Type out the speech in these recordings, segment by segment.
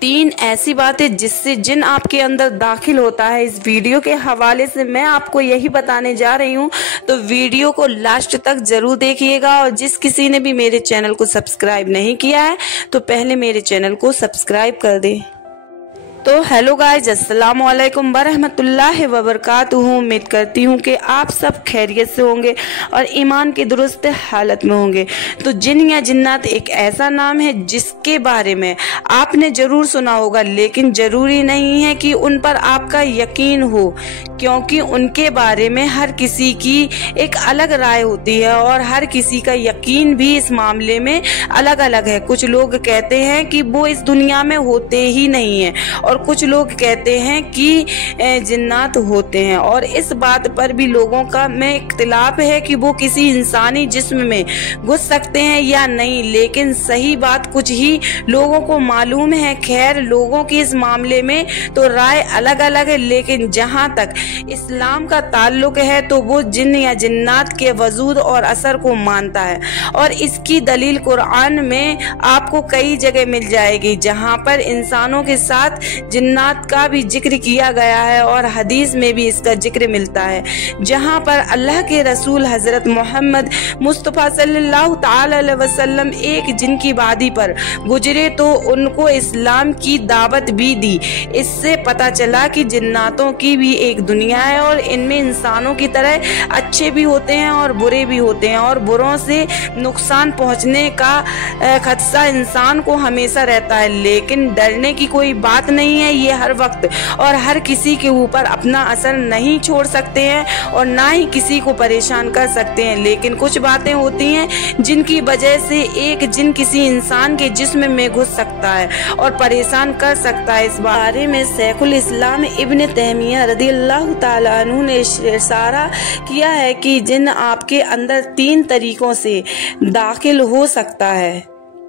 तीन ऐसी बातें जिससे जिन आपके अंदर दाखिल होता है। इस वीडियो के हवाले से मैं आपको यही बताने जा रही हूँ, तो वीडियो को लास्ट तक जरूर देखिएगा। और जिस किसी ने भी मेरे चैनल को सब्सक्राइब नहीं किया है तो पहले मेरे चैनल को सब्सक्राइब कर दे। तो हेलो गाइज, अस्सलाम वालेकुम वरहमतुल्लाहि वबरकातुहू। उम्मीद करती हूँ कि आप सब खैरियत से होंगे और ईमान की दुरुस्त हालत में होंगे। तो जिन या जिन्नात एक ऐसा नाम है जिसके बारे में आपने ज़रूर सुना होगा, लेकिन ज़रूरी नहीं है कि उन पर आपका यकीन हो, क्योंकि उनके बारे में हर किसी की एक अलग राय होती है और हर किसी का यकीन भी इस मामले में अलग अलग है। कुछ लोग कहते हैं कि वो इस दुनिया में होते ही नहीं है और कुछ लोग कहते हैं कि जिन्नात होते हैं। और इस बात पर भी लोगों का में इख्तिलाफ है कि वो किसी इंसानी जिस्म में घुस सकते हैं या नहीं, लेकिन सही बात कुछ ही लोगों को मालूम है। खैर, लोगों की इस मामले में तो राय अलग अलग है, लेकिन जहां तक इस्लाम का ताल्लुक है तो वो जिन या जिन्नात के वजूद और असर को मानता है। और इसकी दलील कुरान में आपको कई जगह मिल जाएगी जहां पर इंसानों के साथ जिन्नात का भी जिक्र किया गया है, और हदीस में भी इसका जिक्र मिलता है, जहां पर अल्लाह के रसूल हजरत मोहम्मद मुस्तफ़ा सल्लल्लाहु ताला अलैहि वसल्लम एक जिन की वादी पर गुजरे तो उनको इस्लाम की दावत भी दी। इससे पता चला कि जिन्नातों की भी एक दुनिया है और इनमें इंसानों की तरह अच्छे भी होते हैं और बुरे भी होते हैं, और बुरों से नुकसान पहुंचने का खदशा इंसान को हमेशा रहता है, लेकिन डरने की कोई बात नहीं है। ये हर वक्त और हर किसी के ऊपर अपना असर नहीं छोड़ सकते हैं और ना ही किसी को परेशान कर सकते हैं, लेकिन कुछ बातें होती हैं जिनकी वजह से एक जिन किसी इंसान के जिस्म में घुस सकता है और परेशान कर सकता है। इस बारे में शेखुल इस्लाम इब्न तैमिया रदियल्लाहु ताला अन्हु ने इशारा किया है कि जिन आपके अंदर तीन तरीकों से दाखिल हो सकता है।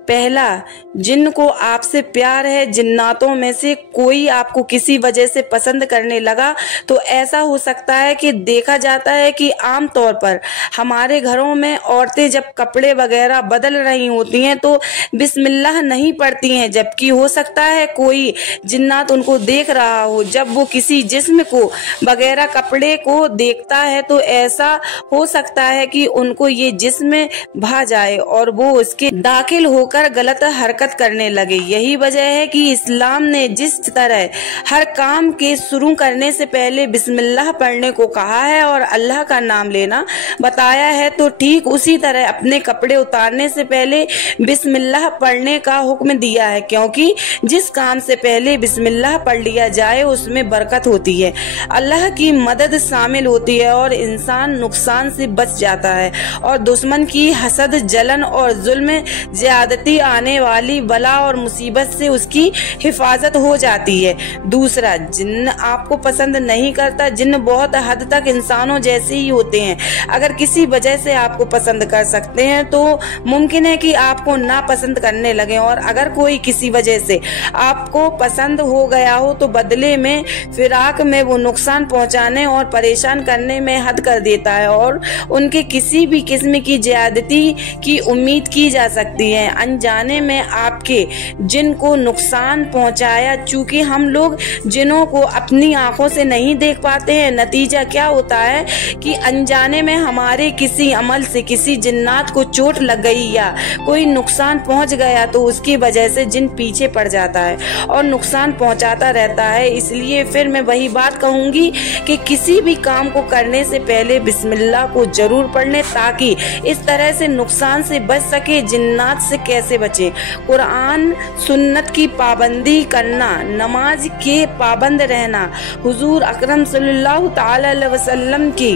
पहला, जिन को आपसे प्यार है। जिन्नातों में से कोई आपको किसी वजह से पसंद करने लगा तो ऐसा हो सकता है कि देखा जाता है कि आम तौर पर हमारे घरों में औरतें जब कपड़े वगैरह बदल रही होती हैं तो बिस्मिल्लाह नहीं पढ़ती हैं, जबकि हो सकता है कोई जिन्नात उनको देख रहा हो। जब वो किसी जिस्म को वगैरह कपड़े को देखता है तो ऐसा हो सकता है कि उनको ये जिस्म भा जाए और वो उसके दाखिल होकर गलत हरकत करने लगे। यही वजह है कि इस्लाम ने जिस तरह हर काम के शुरू करने से पहले बिस्मिल्लाह पढ़ने को कहा है और अल्लाह का नाम लेना बताया है, तो ठीक उसी तरह अपने कपड़े उतारने से पहले बिस्मिल्लाह पढ़ने का हुक्म दिया है, क्योंकि जिस काम से पहले बिस्मिल्लाह पढ़ लिया जाए उसमें बरकत होती है, अल्लाह की मदद शामिल होती है और इंसान नुकसान से बच जाता है और दुश्मन की हसद, जलन और जुल्म, ज्यादती आने वाली बला और मुसीबत से उसकी हिफाजत हो जाती है। दूसरा, जिन्न आपको पसंद नहीं करता। जिन्न बहुत हद तक इंसानों जैसे ही होते हैं। अगर किसी वजह से आपको पसंद कर सकते हैं तो मुमकिन है कि आपको ना पसंद करने लगे, और अगर कोई किसी वजह से आपको पसंद हो गया हो तो बदले में फिराक में वो नुकसान पहुंचाने और परेशान करने में हद कर देता है और उनके किसी भी किस्म की ज्यादती की उम्मीद की जा सकती है। अनजाने में आपके जिन को नुकसान पहुंचाया। चूंकि हम लोग जिनों को अपनी आंखों से नहीं देख पाते हैं, नतीजा क्या होता है कि अनजाने में हमारे किसी अमल से किसी जिन्नात को चोट लग गई या कोई नुकसान पहुंच गया तो उसकी वजह से जिन पीछे पड़ जाता है और नुकसान पहुंचाता रहता है। इसलिए फिर मैं वही बात कहूंगी कि किसी भी काम को करने से पहले बिस्मिल्लाह को जरूर पढ़ लें, ताकि इस तरह से नुकसान से बच सके। जिन्नात से कैसे बचे? कुरान सुन्नत की पाबंदी करना, नमाज के पाबंद रहना, हुजूर अकरम सल्लल्लाहु ताला अलैहि वसल्लम की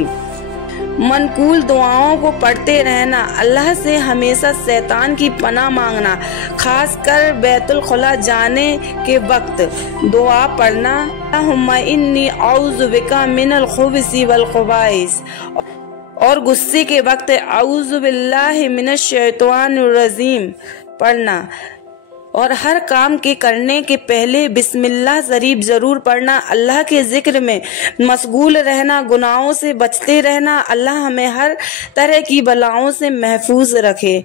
मनकूल दुआओं को पढ़ते रहना, अल्लाह से हमेशा शैतान की पनाह मांगना, खासकर बैतुल खुला जाने के वक्त दुआ पढ़ना, अल्लाहुम्मा इन्नी औज़ु बिका मिनल खुबसी वल खुबाइस, और गुस्से के वक्त औज़ु बिल्लाहि मिनश शैतानिर रजीम पढ़ना, और हर काम के करने के पहले बिस्मिल्लाह शरीफ जरूर पढ़ना। अल्लाह के जिक्र में मशगूल रहना, गुनाहों से बचते रहना। अल्लाह हमें हर तरह की बलाओं से महफूज रखे।